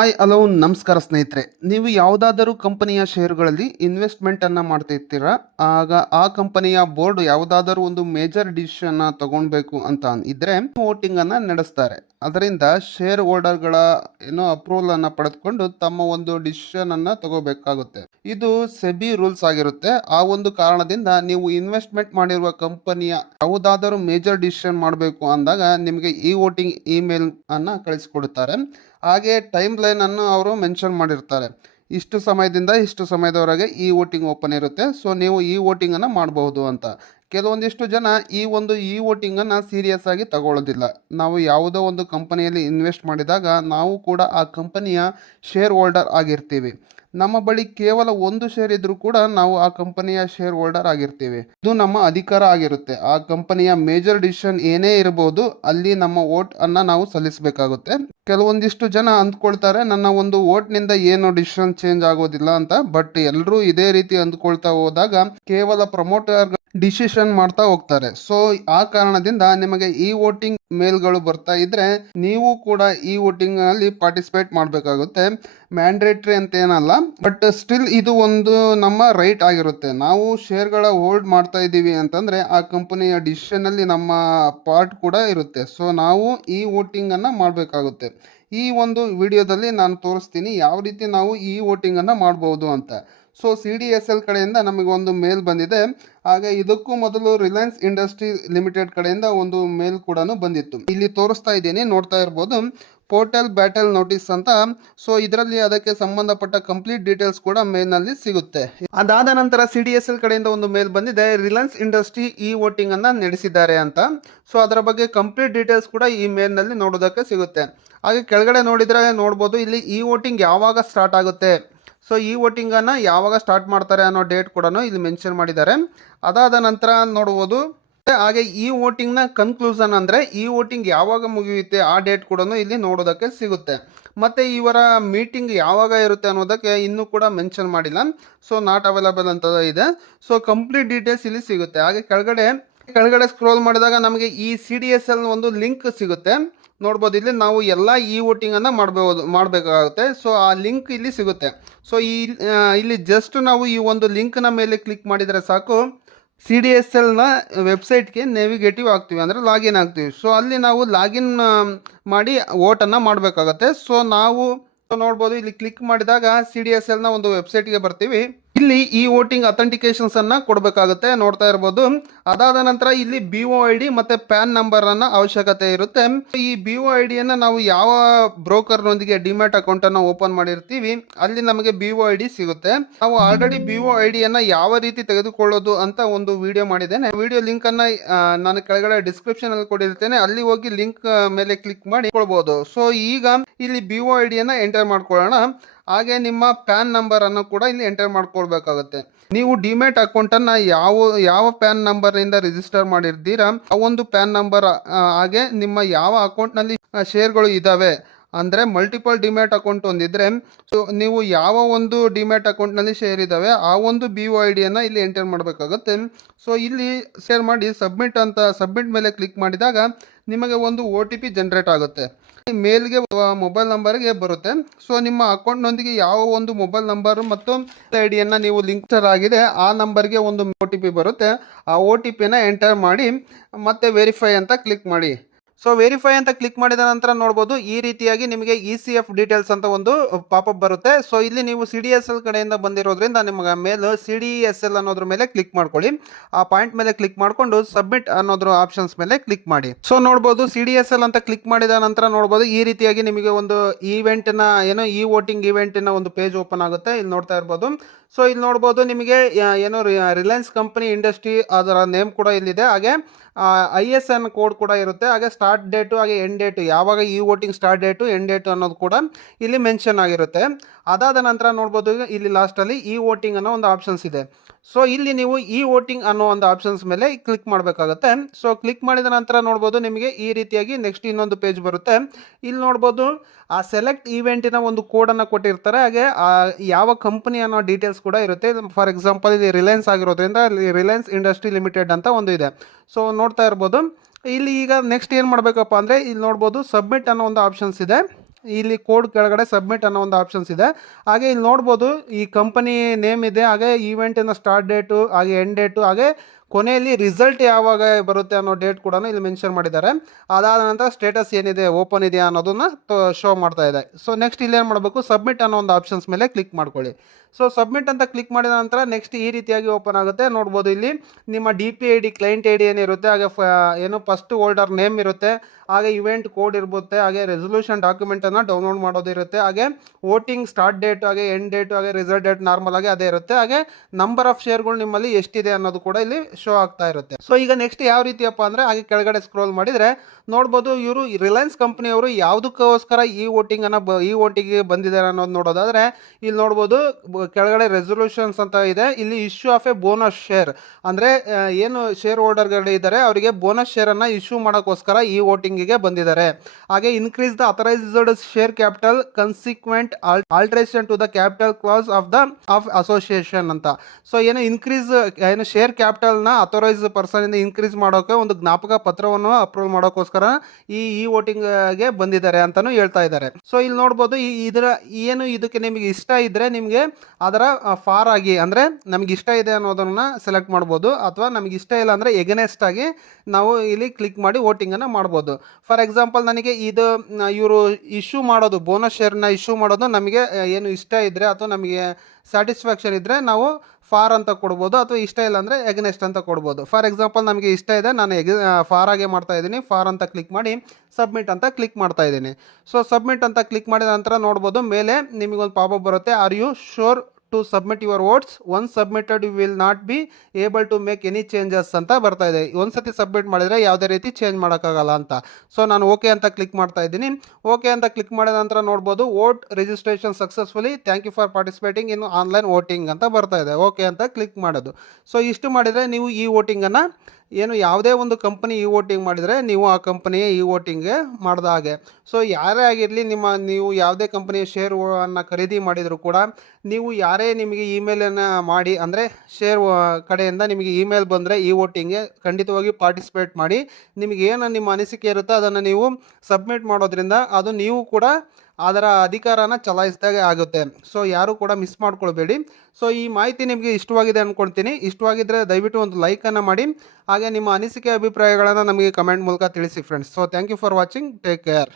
Hi hello, ನಮಸ್ಕಾರ ಸ್ನೇಹಿತರೆ. ನೀವು ಯಾವುದಾದರೂ ಕಂಪನಿಯ ಶೇರುಗಳಲ್ಲಿ ಇನ್ವೆಸ್ಟ್ಮೆಂಟನ್ನು ಮಾಡ್ತಾ ಇರ್ತೀರಾ ಆಗ ಆ ಕಂಪನಿಯ ಬೋರ್ಡ್ ಯಾವುದಾದರೂ ಒಂದು ಮೇಜರ್ ಡಿಸಿಷನ್ನ ತಗೊಳ್ಬೇಕು ಅಂತ ಇದ್ರೆ ವೋಟಿಂಗನ್ನು ನಡೆಸ್ತಾರೆ. ಅದರಿಂದ ಶೇರ್ ಹೋಲ್ಡರ್ಗಳ ಏನೋ ಅಪ್ರೂವಲನ್ನು ಪಡೆದುಕೊಂಡು ತಮ್ಮ ಒಂದು ಡಿಸಿಷನನ್ನು ತಗೋಬೇಕಾಗುತ್ತೆ. ಇದು ಸೆಬಿ ರೂಲ್ಸ್ ಆಗಿರುತ್ತೆ. ಆ ಒಂದು ಕಾರಣದಿಂದ ನೀವು ಇನ್ವೆಸ್ಟ್ಮೆಂಟ್ ಮಾಡಿರುವ ಕಂಪನಿಯ ಯಾವುದಾದರೂ ಮೇಜರ್ ಡಿಸಿಷನ್ ಮಾಡಬೇಕು ಅಂದಾಗ ನಿಮಗೆ ಇ ವೋಟಿಂಗ್ ಇಮೇಲ್ ಅನ್ನು ಕಳಿಸಿಕೊಡುತ್ತಾರೆ. ಹಾಗೆ ಟೈಮ್ ಲೈನ್ ಅನ್ನು ಅವರು ಮೆನ್ಷನ್ ಮಾಡಿರ್ತಾರೆ. ಇಷ್ಟು ಸಮಯದಿಂದ ಇಷ್ಟು ಸಮಯದವರೆಗೆ ಇ ವೋಟಿಂಗ್ ಓಪನ್ ಇರುತ್ತೆ. ಸೊ, ನೀವು ಇ ವೋಟಿಂಗನ್ನು ಮಾಡಬಹುದು ಅಂತ. ಕೆಲವೊಂದಿಷ್ಟು ಜನ ಈ ಒಂದು ಇ ವೋಟಿಂಗನ್ನು ಸೀರಿಯಸ್ ಆಗಿ ತಗೊಳ್ಳೋದಿಲ್ಲ. ನಾವು ಯಾವುದೋ ಒಂದು ಕಂಪನಿಯಲ್ಲಿ ಇನ್ವೆಸ್ಟ್ ಮಾಡಿದಾಗ ನಾವು ಕೂಡ ಆ ಕಂಪನಿಯ ಶೇರ್ ಹೋಲ್ಡರ್ ಆಗಿರ್ತೀವಿ. ನಮ್ಮ ಬಳಿ ಕೇವಲ ಒಂದು ಶೇರ್ ಇದ್ರೂ ಕೂಡ ನಾವು ಆ ಕಂಪನಿಯ ಶೇರ್ ಹೋಲ್ಡರ್ ಆಗಿರ್ತೀವಿ. ಇದು ನಮ್ಮ ಅಧಿಕಾರ ಆಗಿರುತ್ತೆ. ಆ ಕಂಪನಿಯ ಮೇಜರ್ ಡಿಸಿಷನ್ ಏನೇ ಇರಬಹುದು ಅಲ್ಲಿ ನಮ್ಮ ವೋಟ್ ಅನ್ನ ನಾವು ಸಲ್ಲಿಸಬೇಕಾಗುತ್ತೆ. ಕೆಲವೊಂದಿಷ್ಟು ಜನ ಅಂದ್ಕೊಳ್ತಾರೆ, ನನ್ನ ಒಂದು ಓಟ್ನಿಂದ ಏನು ಡಿಸಿಷನ್ ಚೇಂಜ್ ಆಗೋದಿಲ್ಲ ಅಂತ. ಬಟ್ ಎಲ್ಲರೂ ಇದೇ ರೀತಿ ಅಂದ್ಕೊಳ್ತಾ ಹೋದಾಗ ಕೇವಲ ಪ್ರಮೋಟರ್ ಡಿಸಿಷನ್ ಮಾಡ್ತಾ ಹೋಗ್ತಾರೆ. ಸೊ, ಆ ಕಾರಣದಿಂದ ನಿಮಗೆ ಈ ವೋಟಿಂಗ್ ಮೇಲ್ಗಳು ಬರ್ತಾ ಇದ್ರೆ ನೀವು ಕೂಡ ಈ ವೋಟಿಂಗ್ ಅಲ್ಲಿ ಪಾರ್ಟಿಸಿಪೇಟ್ ಮಾಡಬೇಕಾಗುತ್ತೆ. ಮ್ಯಾಂಡೇಟ್ರಿ ಅಂತ ಏನಲ್ಲ ಬಟ್ ಸ್ಟಿಲ್ ಇದು ಒಂದು ನಮ್ಮ ರೈಟ್ ಆಗಿರುತ್ತೆ. ನಾವು ಶೇರ್ಗಳ ಹೋಲ್ಡ್ ಮಾಡ್ತಾ ಇದ್ದೀವಿ ಅಂತಂದ್ರೆ ಆ ಕಂಪನಿಯ ಡಿಸಿಷನ್ ಅಲ್ಲಿ ನಮ್ಮ ಪಾರ್ಟ್ ಕೂಡ ಇರುತ್ತೆ. ಸೊ, ನಾವು ಈ ವೋಟಿಂಗ್ ಅನ್ನ ಮಾಡಬೇಕಾಗುತ್ತೆ. ಈ ಒಂದು ವಿಡಿಯೋದಲ್ಲಿ ನಾನು ತೋರಿಸ್ತೀನಿ ಯಾವ ರೀತಿ ನಾವು ಈ ವೋಟಿಂಗನ್ನು ಮಾಡ್ಬೋದು ಅಂತ. So C D S L ಕಡೆಯಿಂದ ನಮಗೆ ಒಂದು ಮೇಲ್ ಬಂದಿದೆ. ಹಾಗೆ ಇದಕ್ಕೂ ಮೊದಲು ರಿಲಯನ್ಸ್ ಇಂಡಸ್ಟ್ರಿ ಲಿಮಿಟೆಡ್ ಕಡೆಯಿಂದ ಒಂದು ಮೇಲ್ ಕೂಡ ಬಂದಿತ್ತು. ಇಲ್ಲಿ ತೋರಿಸ್ತಾ ಇದ್ದೀನಿ, ನೋಡ್ತಾ ಇರ್ಬೋದು. ಪೋರ್ಟಲ್ ಬ್ಯಾಟಲ್ ನೋಟಿಸ್ ಅಂತ. ಸೊ ಇದರಲ್ಲಿ ಅದಕ್ಕೆ ಸಂಬಂಧಪಟ್ಟ ಕಂಪ್ಲೀಟ್ ಡೀಟೇಲ್ಸ್ ಕೂಡ ಮೇಲ್ನಲ್ಲಿ ಸಿಗುತ್ತೆ. ಅದಾದ ನಂತರ ಸಿ ಡಿ ಎಸ್ ಎಲ್ ಕಡೆಯಿಂದ ಒಂದು ಮೇಲ್ ಬಂದಿದೆ. ರಿಲಯನ್ಸ್ ಇಂಡಸ್ಟ್ರಿ ಇ ವೋಟಿಂಗ್ ಅನ್ನ ನಡೆಸಿದ್ದಾರೆ ಅಂತ. ಸೊ ಅದರ ಬಗ್ಗೆ ಕಂಪ್ಲೀಟ್ ಡೀಟೇಲ್ಸ್ ಕೂಡ ಈ ಮೇಲ್ನಲ್ಲಿ ನೋಡೋದಕ್ಕೆ ಸಿಗುತ್ತೆ. ಹಾಗೆ ಕೆಳಗಡೆ ನೋಡಿದ್ರೆ ನೋಡ್ಬೋದು, ಇಲ್ಲಿ ಇ ವೋಟಿಂಗ್ ಯಾವಾಗ ಸ್ಟಾರ್ಟ್ ಆಗುತ್ತೆ? ಸೊ ಈ ವೋಟಿಂಗನ್ನು ಯಾವಾಗ ಸ್ಟಾರ್ಟ್ ಮಾಡ್ತಾರೆ ಅನ್ನೋ ಡೇಟ್ ಕೂಡ ಇಲ್ಲಿ ಮೆನ್ಷನ್ ಮಾಡಿದ್ದಾರೆ. ಅದಾದ ನಂತರ ನೋಡ್ಬೋದು, ಹಾಗೆ ಈ ವೋಟಿಂಗ್ನ ಕನ್ಕ್ಲೂಷನ್ ಅಂದರೆ ಈ ವೋಟಿಂಗ್ ಯಾವಾಗ ಮುಗಿಯುತ್ತೆ ಆ ಡೇಟ್ ಕೂಡ ಇಲ್ಲಿ ನೋಡೋದಕ್ಕೆ ಸಿಗುತ್ತೆ. ಮತ್ತು ಇವರ ಮೀಟಿಂಗ್ ಯಾವಾಗ ಇರುತ್ತೆ ಅನ್ನೋದಕ್ಕೆ ಇನ್ನೂ ಕೂಡ ಮೆನ್ಷನ್ ಮಾಡಿಲ್ಲ. ಸೊ ನಾಟ್ ಅವೈಲಬಲ್ ಅಂತ ಇದೆ. ಸೊ ಕಂಪ್ಲೀಟ್ ಡೀಟೇಲ್ಸ್ ಇಲ್ಲಿ ಸಿಗುತ್ತೆ. ಹಾಗೆ ಕೆಳಗಡೆ ಕೆಳಗಡೆ ಸ್ಕ್ರೋಲ್ ಮಾಡಿದಾಗ ನಮಗೆ ಈ ಸಿ ಡಿ ಎಸ್ ಎಲ್ ಒಂದು ಲಿಂಕ್ ಸಿಗುತ್ತೆ. ನೋಡ್ಬೋದು. ಇಲ್ಲಿ ನಾವು ಎಲ್ಲ ಈ ವೋಟಿಂಗನ್ನು ಮಾಡಬಹುದು ಮಾಡಬೇಕಾಗುತ್ತೆ. ಸೊ ಆ ಲಿಂಕ್ ಇಲ್ಲಿ ಸಿಗುತ್ತೆ. ಸೊ ಈ ಇಲ್ಲಿ ಜಸ್ಟ್ ನಾವು ಈ ಒಂದು ಲಿಂಕ್ನ ಮೇಲೆ ಕ್ಲಿಕ್ ಮಾಡಿದರೆ ಸಾಕು. ಸಿ ಡಿ ಎಸ್ ಎಲ್ನ ವೆಬ್ಸೈಟ್ಗೆ ನೇವಿಗೇಟಿವ್ ಆಗ್ತೀವಿ ಅಂದರೆ ಲಾಗಿನ್ ಆಗ್ತೀವಿ. ಸೊ ಅಲ್ಲಿ ನಾವು ಲಾಗಿನ್ ಮಾಡಿ ವೋಟನ್ನು ಮಾಡಬೇಕಾಗತ್ತೆ. ಸೊ ನಾವು, ನೋಡ್ಬೋದು. ಇಲ್ಲಿ ಕ್ಲಿಕ್ ಮಾಡಿದಾಗ ಸಿ ಡಿ ಎಸ್ ಎಲ್ನ ಒಂದು ವೆಬ್ಸೈಟ್ಗೆ ಬರ್ತೀವಿ. ಇಲ್ಲಿ ಈ ವೋಟಿಂಗ್ ಅಥೆಂಟಿಕೇಶನ್ಸ್ ಅನ್ನ ಕೊಡಬೇಕಾಗುತ್ತೆ. ನೋಡ್ತಾ ಇರ್ಬೋದು. ಅದಾದ ನಂತರ ಇಲ್ಲಿ ಬಿ ಒ ಐ ಡಿ ಮತ್ತೆ ಪ್ಯಾನ್ ನಂಬರ್ ಅನ್ನ ಅವಶ್ಯಕತೆ ಇರುತ್ತೆ. ಈ ಬಿ ಒ ಐ ಡಿಯನ್ನು ನಾವು ಯಾವ ಬ್ರೋಕರ್ನೊಂದಿಗೆ ಡಿಮ್ಯಾಟ್ ಅಕೌಂಟ್ ಅನ್ನ ಓಪನ್ ಮಾಡಿರ್ತೀವಿ, ಅಲ್ಲಿ ನಮಗೆ ಬಿ ಒ ಐ ಡಿ ಸಿಗುತ್ತೆ. ನಾವು ಆಲ್ರೆಡಿ ಬಿ ಒ ಐ ಡಿಯನ್ನು ಯಾವ ರೀತಿ ತೆಗೆದುಕೊಳ್ಳೋದು ಅಂತ ಒಂದು ವಿಡಿಯೋ ಮಾಡಿದ್ದೇನೆ. ವಿಡಿಯೋ ಲಿಂಕ್ ಅನ್ನ ನಾನು ಕೆಳಗಡೆ ಡಿಸ್ಕ್ರಿಪ್ಷನ್ ಅಲ್ಲಿ ಕೊಟ್ಟಿರ್ತೇನೆ. ಅಲ್ಲಿ ಹೋಗಿ ಲಿಂಕ್ ಮೇಲೆ ಕ್ಲಿಕ್ ಮಾಡಿ ಕೊಡ್ಬೋದು. ಸೊ ಈಗ ಇಲ್ಲಿ ಬಿ ಒ ಐ ಡಿಯನ್ನು ಎಂಟರ್ ಮಾಡ್ಕೊಳ್ಳೋಣ. ಹಾಗೆ ನಿಮ್ಮ ಪ್ಯಾನ್ ನಂಬರ್ ಅನ್ನು ಕೂಡ ಇಲ್ಲಿ ಎಂಟರ್ ಮಾಡ್ಕೊಳ್ಬೇಕಾಗುತ್ತೆ. ನೀವು ಡಿಮ್ಯಾಟ್ ಅಕೌಂಟ್ ಅನ್ನ ಯಾವ ಯಾವ ಪ್ಯಾನ್ ನಂಬರ್ ಇಂದ ರಿಜಿಸ್ಟರ್ ಮಾಡಿರ್ತೀರಾ, ಆ ಒಂದು ಪ್ಯಾನ್ ನಂಬರ್ ಹಾಗೆ ನಿಮ್ಮ ಯಾವ ಅಕೌಂಟ್ನಲ್ಲಿ ಶೇರ್ಗಳು ಇದಾವೆ ಅಂದ್ರೆ ಮಲ್ಟಿಪಲ್ ಡಿಮ್ಯಾಟ್ ಅಕೌಂಟ್ ಒಂದಿದ್ರೆ ಸೊ ನೀವು ಯಾವ ಒಂದು ಡಿಮ್ಯಾಟ್ ಅಕೌಂಟ್ನಲ್ಲಿ ಶೇರ್ ಇದ್ದಾವೆ ಆ ಒಂದು ಬಿ ಒ ಐ ಡಿಯನ್ನು ಇಲ್ಲಿ ಎಂಟರ್ ಮಾಡಬೇಕಾಗುತ್ತೆ. ಸೊ ಇಲ್ಲಿ ಶೇರ್ ಮಾಡಿ ಸಬ್ಮಿಟ್ ಅಂತ ಸಬ್ಮಿಟ್ ಮೇಲೆ ಕ್ಲಿಕ್ ಮಾಡಿದಾಗ ನಿಮಗೆ ಒಂದು ಒ ಟಿ ಪಿ ಜನ್ರೇಟ್ ಆಗುತ್ತೆ. ಮೇಲ್ಗೆ ಮೊಬೈಲ್ ನಂಬರ್ಗೆ ಬರುತ್ತೆ. ಸೊ ನಿಮ್ಮ ಅಕೌಂಟ್ನೊಂದಿಗೆ ಯಾವ ಒಂದು ಮೊಬೈಲ್ ನಂಬರ್ ಮತ್ತು ಐ ಡಿಯನ್ನು ನೀವು ಲಿಂಕ್ ಆಗಿದೆ, ಆ ನಂಬರ್ಗೆ ಒಂದು ಒ ಟಿ ಪಿ ಬರುತ್ತೆ. ಆ ಒ ಟಿ ಪಿನ ಎಂಟರ್ ಮಾಡಿ, ಮತ್ತೆ ವೆರಿಫೈ ಅಂತ ಕ್ಲಿಕ್ ಮಾಡಿ. ಸೊ ವೆರಿಫೈ ಅಂತ ಕ್ಲಿಕ್ ಮಾಡಿದ ನಂತರ ನೋಡ್ಬೋದು, ಈ ರೀತಿಯಾಗಿ ನಿಮಗೆ ಇ ಸಿ ಎಫ್ ಡೀಟೇಲ್ಸ್ ಅಂತ ಒಂದು ಪಾಪಪ್ ಬರುತ್ತೆ. ಸೊ ಇಲ್ಲಿ ನೀವು ಸಿ ಡಿ ಎಸ್ ಎಲ್ ಕಡೆಯಿಂದ ಬಂದಿರೋದ್ರಿಂದ ನಿಮಗೆ ಮೇಲೆ ಸಿ ಡಿ ಎಸ್ ಎಲ್ ಅನ್ನೋದ್ರ ಮೇಲೆ ಕ್ಲಿಕ್ ಮಾಡ್ಕೊಳ್ಳಿ. ಆ ಪಾಯಿಂಟ್ ಮೇಲೆ ಕ್ಲಿಕ್ ಮಾಡಿಕೊಂಡು ಸಬ್ಮಿಟ್ ಅನ್ನೋದ್ರ ಆಪ್ಷನ್ಸ್ ಮೇಲೆ ಕ್ಲಿಕ್ ಮಾಡಿ. ಸೊ ನೋಡ್ಬೋದು ಸಿ ಡಿ ಎಸ್ ಎಲ್ ಅಂತ ಕ್ಲಿಕ್ ಮಾಡಿದ ನಂತರ ನೋಡ್ಬೋದು, ಈ ರೀತಿಯಾಗಿ ನಿಮಗೆ ಒಂದು ಈವೆಂಟ್ನ ಏನೋ ಇ ವೋಟಿಂಗ್ ಈವೆಂಟಿನ ಒಂದು ಪೇಜ್ ಓಪನ್ ಆಗುತ್ತೆ. ಇಲ್ಲಿ ನೋಡ್ತಾ ಇರ್ಬೋದು. ಸೊ ಇಲ್ಲಿ ನೋಡ್ಬೋದು ನಿಮಗೆ ಏನು ರಿಲಯನ್ಸ್ ಕಂಪನಿ ಇಂಡಸ್ಟ್ರಿ ಅದರ ನೇಮ್ ಕೂಡ ಇಲ್ಲಿದೆ. ಹಾಗೆ ಐ ಎಸ್ ಎನ್ ಕೋಡ್ ಕೂಡ ಇರುತ್ತೆ. ಹಾಗೆ ಸ್ಟಾರ್ಟ್ ಡೇಟು ಹಾಗೆ ಎಂಡ್ ಡೇಟು ಯಾವಾಗ ಈ voting start date end date ಅನ್ನೋದು ಕೂಡ ಇಲ್ಲಿ ಮೆನ್ಷನ್ ಆಗಿರುತ್ತೆ. ಅದಾದ ನಂತರ ನೋಡ್ಬೋದು ಇಲ್ಲಿ ಲಾಸ್ಟಲ್ಲಿ ಈ ವೋಟಿಂಗ್ ಅನ್ನೋ ಒಂದು ಆಪ್ಷನ್ಸ್ ಇದೆ. ಸೊ ಇಲ್ಲಿ ನೀವು ಈ ವೋಟಿಂಗ್ ಅನ್ನೋ ಒಂದು ಆಪ್ಷನ್ಸ್ ಮೇಲೆ ಕ್ಲಿಕ್ ಮಾಡಬೇಕಾಗುತ್ತೆ. ಸೊ ಕ್ಲಿಕ್ ಮಾಡಿದ ನಂತರ ನೋಡ್ಬೋದು ನಿಮಗೆ ಈ ರೀತಿಯಾಗಿ ನೆಕ್ಸ್ಟ್ ಇನ್ನೊಂದು ಪೇಜ್ ಬರುತ್ತೆ. ಇಲ್ಲಿ ನೋಡ್ಬೋದು, ಆ ಸೆಲೆಕ್ಟ್ ಈವೆಂಟಿನ ಒಂದು ಕೋಡನ್ನು ಕೊಟ್ಟಿರ್ತಾರೆ. ಹಾಗೆ ಯಾವ ಕಂಪನಿ ಅನ್ನೋ ಡೀಟೇಲ್ಸ್ ಕೂಡ ಇರುತ್ತೆ. ಫಾರ್ ಎಕ್ಸಾಂಪಲ್ ಇಲ್ಲಿ ರಿಲಯನ್ಸ್ ಆಗಿರೋದ್ರಿಂದ ರಿಲಯನ್ಸ್ ಇಂಡಸ್ಟ್ರಿ ಲಿಮಿಟೆಡ್ ಅಂತ ಒಂದು ಇದೆ. ಸೊ ನೋಡ್ತಾ ಇರ್ಬೋದು. ಇಲ್ಲಿ ಈಗ ನೆಕ್ಸ್ಟ್ ಏನು ಮಾಡಬೇಕಪ್ಪ ಅಂದರೆ ಇಲ್ಲಿ ನೋಡ್ಬೋದು ಸಬ್ಮಿಟ್ ಅನ್ನೋ ಒಂದು ಆಪ್ಷನ್ಸ್ ಇದೆ. ಇಲ್ಲಿ ಕೋಡ್ ಕೆಳಗಡೆ ಸಬ್ಮಿಟ್ ಅನ್ನೋ ಒಂದು ಆಪ್ಷನ್ಸ್ ಇದೆ. ಹಾಗೆ ಇಲ್ಲಿ ನೋಡ್ಬೋದು ಈ ಕಂಪನಿ ನೇಮ್ ಇದೆ, ಹಾಗೆ ಈವೆಂಟಿನ ಸ್ಟಾರ್ಟ್ ಡೇಟು ಹಾಗೆ ಎಂಡ್ ಡೇಟು ಹಾಗೆ ಕೊನೆಯಲ್ಲಿ ರಿಸಲ್ಟ್ ಯಾವಾಗ ಬರುತ್ತೆ ಅನ್ನೋ ಡೇಟ್ ಕೂಡ ಇಲ್ಲಿ ಮೆನ್ಷನ್ ಮಾಡಿದ್ದಾರೆ. ಅದಾದ ನಂತರ ಸ್ಟೇಟಸ್ ಏನಿದೆ, ಓಪನ್ ಇದೆಯಾ ಅನ್ನೋದನ್ನ ಶೋ ಮಾಡ್ತಾ ಇದೆ. ಸೊ ನೆಕ್ಸ್ಟ್ ಇಲ್ಲಿ ಏನು ಮಾಡಬೇಕು? ಸಬ್ಮಿಟ್ ಅನ್ನೋ ಒಂದು ಆಪ್ಷನ್ಸ್ ಮೇಲೆ ಕ್ಲಿಕ್ ಮಾಡ್ಕೊಳ್ಳಿ. ಸೊ ಸಬ್ಮಿಟ್ ಅಂತ ಕ್ಲಿಕ್ ಮಾಡಿದ ನಂತರ ನೆಕ್ಸ್ಟ್ ಈ ರೀತಿಯಾಗಿ ಓಪನ್ ಆಗುತ್ತೆ. ನೋಡ್ಬೋದು ಇಲ್ಲಿ ನಿಮ್ಮ D P I D client I D ಏನಿರುತ್ತೆ ಹಾಗೆ ಏನು ಫಸ್ಟ್ ಹೋಲ್ಡರ್ ನೇಮ್ ಇರುತ್ತೆ, ಹಾಗೆ ಇವೆಂಟ್ ಕೋಡ್ ಇರುತ್ತೆ, ಹಾಗೆ ರೆಸೊಲ್ಯೂಷನ್ ಡಾಕ್ಯುಮೆಂಟನ್ನು ಡೌನ್ಲೋಡ್ ಮಾಡೋದಿರುತ್ತೆ ಹಾಗೆ ವೋಟಿಂಗ್ ಸ್ಟಾರ್ಟ್ ಡೇಟ್ ಹಾಗೆ ಎಂಡ್ ಡೇಟ್ ಹಾಗೆ ರಿಸಲ್ಟ್ ಡೇಟ್ ನಾರ್ಮಲ್ ಆಗಿ ಅದೇ ಇರುತ್ತೆ, ಹಾಗೆ ನಂಬರ್ ಆಫ್ ಶೇರ್ಗಳು ನಿಮ್ಮಲ್ಲಿ ಎಷ್ಟಿದೆ ಅನ್ನೋದು ಕೂಡ ಇಲ್ಲಿ ಶೋ ಆಗ್ತಾ ಇರುತ್ತೆ. ಸೊ ಈಗ ನೆಕ್ಸ್ಟ್ ಯಾವ ರೀತಿಯಪ್ಪ ಅಂದ್ರೆ ಹಾಗೆ ಕೆಳಗಡೆ ಸ್ಕ್ರೋಲ್ ಮಾಡಿದ್ರೆ ನೋಡ್ಬೋದು ಇವರು ರಿಲಯನ್ಸ್ ಕಂಪ್ನಿಯವರು ಯಾವುದಕ್ಕೋಸ್ಕರ ಈ ವೋಟಿಂಗನ್ನು ಅನ್ನ ಈ ವೋಟಿಂಗಿಗೆ ಬಂದಿದ್ದಾರೆ ಅನ್ನೋದು ನೋಡೋದಾದ್ರೆ ಇಲ್ಲಿ ನೋಡ್ಬೋದು ಕೆಳಗಡೆ ರೆಸೊಲ್ಯೂಷನ್ಸ್ ಅಂತ ಇದೆ. ಇಲ್ಲಿ issue of a bonus share ಅಂದ್ರೆ ಏನು ಶೇರ್ ಹೋಲ್ಡರ್ಗಳು ಇದ್ದಾರೆ, ಅವರಿಗೆ ಬೋನಸ್ ಶೇರನ್ನು ಇಶ್ಯೂ ಮಾಡೋಕ್ಕೋಸ್ಕರ ಈ ವೋಟಿಂಗಿಗೆ ಬಂದಿದ್ದಾರೆ. ಹಾಗೆ increase the authorised share capital consequent alteration to the capital clause of the of association ಅಂತ. ಸೊ ಏನು ಇನ್ಕ್ರೀಸ್ ಏನು ಶೇರ್ ಕ್ಯಾಪಿಟಲ್ನ ಪರ್ಸನ್ ಪರ್ಸನಿಂದ ಇನ್ಕ್ರೀಸ್ ಮಾಡೋಕೆ ಒಂದು ಜ್ಞಾಪಕ ಪತ್ರವನ್ನು ಅಪ್ರೂವ್ ಮಾಡೋಕ್ಕೋಸ್ಕರ ಈ ಈ ವೋಟಿಂಗ್ಗೆ ಬಂದಿದ್ದಾರೆ ಅಂತಾನು ಹೇಳ್ತಾ ಇದ್ದಾರೆ. ಸೊ ಇಲ್ಲಿ ನೋಡ್ಬೋದು, ಈ, ಇದರ, ಏನು ಇದಕ್ಕೆ ನಿಮಗೆ ಇಷ್ಟ ಇದ್ದರೆ ನಿಮಗೆ ಅದರ ಫಾರ್ ಆಗಿ ಅಂದರೆ ನಮಗೆ ಇಷ್ಟ ಇದೆ ಅನ್ನೋದನ್ನ ಸೆಲೆಕ್ಟ್ ಮಾಡ್ಬೋದು ಅಥವಾ ನಮ್ಗೆ ಇಷ್ಟ ಇಲ್ಲ ಅಂದರೆ ಎಗನೆಸ್ಟ್ ಆಗಿ ನಾವು ಇಲ್ಲಿ ಕ್ಲಿಕ್ ಮಾಡಿ ವೋಟಿಂಗನ್ನು ಮಾಡ್ಬೋದು. ಫಾರ್ ಎಕ್ಸಾಂಪಲ್ ನನಗೆ ಇದು ಇವರು ಇಶ್ಯೂ ಮಾಡೋದು ಬೋನಸ್ ಶೇರ್ನ ಇಶ್ಯೂ ಮಾಡೋದು ನಮಗೆ ಏನು ಇಷ್ಟ ಇದ್ದರೆ ಅಥವಾ ನಮಗೆ ಸ್ಯಾಟಿಸ್ಫ್ಯಾಕ್ಷನ್ ಇದ್ದರೆ ನಾವು ಫಾರ್ ಅಂತ ಕೊಡ್ಬೋದು ಅಥವಾ ಇಷ್ಟ ಇಲ್ಲ ಅಂದರೆ ಎಗ್ನೆಸ್ಟ್ ಅಂತ ಕೊಡ್ಬೋದು. ಫಾರ್ ಎಕ್ಸಾಂಪಲ್ ನಮಗೆ ಇಷ್ಟ ಇದೆ, ನಾನು ಎಗ್ ಫಾರ್ ಆಗೇ ಮಾಡ್ತಾ ಇದ್ದೀನಿ. ಫಾರ್ ಅಂತ ಕ್ಲಿಕ್ ಮಾಡಿ ಸಬ್ಮಿಟ್ ಅಂತ ಕ್ಲಿಕ್ ಮಾಡ್ತಾ ಇದ್ದೀನಿ. ಸೊ ಸಬ್ಮಿಟ್ ಅಂತ ಕ್ಲಿಕ್ ಮಾಡಿದ ನಂತರ ನೋಡ್ಬೋದು, ಮೇಲೆ ನಿಮಗೊಂದು ಪಾಪ ಬರುತ್ತೆ. Are you sure to submit your votes once submitted you will not be able to make any changes ಅಂತ ಬರ್ತಾ ಇದೆ. ಒಂದು ಸತಿ ಸಬ್ಮಿಟ್ ಮಾಡಿದರೆ ಯಾವುದೇ ರೀತಿ ಚೇಂಜ್ ಮಾಡೋಕ್ಕಾಗಲ್ಲ ಅಂತ. ಸೊ ನಾನು ಓಕೆ ಅಂತ ಕ್ಲಿಕ್ ಮಾಡ್ತಾ ಇದ್ದೀನಿ. ಓಕೆ ಅಂತ ಕ್ಲಿಕ್ ಮಾಡಿದ ನಂತರ ನೋಡ್ಬೋದು vote registration successfully thank you for participating in online voting ಅಂತ ಬರ್ತಾ ಇದೆ. ಓಕೆ ಅಂತ ಕ್ಲಿಕ್ ಮಾಡೋದು. ಸೊ ಇಷ್ಟು ಮಾಡಿದರೆ ನೀವು ಈ ವೋಟಿಂಗನ್ನು ಏನು ಯಾವುದೇ ಒಂದು ಕಂಪನಿ ಇ ವೋಟಿಂಗ್ ಮಾಡಿದರೆ ನೀವು ಆ ಕಂಪನಿಯ ಇ ವೋಟಿಂಗ್ಗೆ ಮಾಡಿದ ಹಾಗೆ. ಸೊ ಯಾರೇ ಆಗಿರಲಿ ನಿಮ್ಮ, ನೀವು ಯಾವುದೇ ಕಂಪನಿಯ ಶೇರ್ಗಳನ್ನು ಖರೀದಿ ಮಾಡಿದರೂ ಕೂಡ ನೀವು ಯಾರೇ ನಿಮಗೆ ಇಮೇಲನ್ನು ಮಾಡಿ, ಅಂದರೆ ಶೇರ್ ಕಡೆಯಿಂದ ನಿಮಗೆ ಇಮೇಲ್ ಬಂದರೆ ಇ ವೋಟಿಂಗ್ಗೆ ಖಂಡಿತವಾಗಿ ಪಾರ್ಟಿಸಿಪೇಟ್ ಮಾಡಿ, ನಿಮಗೇನು ನಿಮ್ಮ ಅನಿಸಿಕೆ ಇರುತ್ತೋ ಅದನ್ನು ನೀವು ಸಬ್ಮಿಟ್ ಮಾಡೋದ್ರಿಂದ ಅದು ನೀವು ಕೂಡ ಅದರ ಅಧಿಕಾರನ ಚಲಾಯಿಸಿದಾಗೆ ಆಗುತ್ತೆ. ಸೊ ಯಾರು ಕೂಡ ಮಿಸ್ ಮಾಡ್ಕೊಳ್ಬೇಡಿ. ಸೊ ಈ ಮಾಹಿತಿ ನಿಮಗೆ ಇಷ್ಟವಾಗಿದೆ ಅಂದ್ಕೊಳ್ತೀನಿ ಇಷ್ಟವಾಗಿದ್ದರೆ ದಯವಿಟ್ಟು ಒಂದು ಲೈಕನ್ನು ಮಾಡಿ. ಹಾಗೆ ನಿಮ್ಮ ಅನಿಸಿಕೆ ಅಭಿಪ್ರಾಯಗಳನ್ನು ನಮಗೆ ಕಮೆಂಟ್ ಮೂಲಕ ತಿಳಿಸಿ friends so thank you for watching take care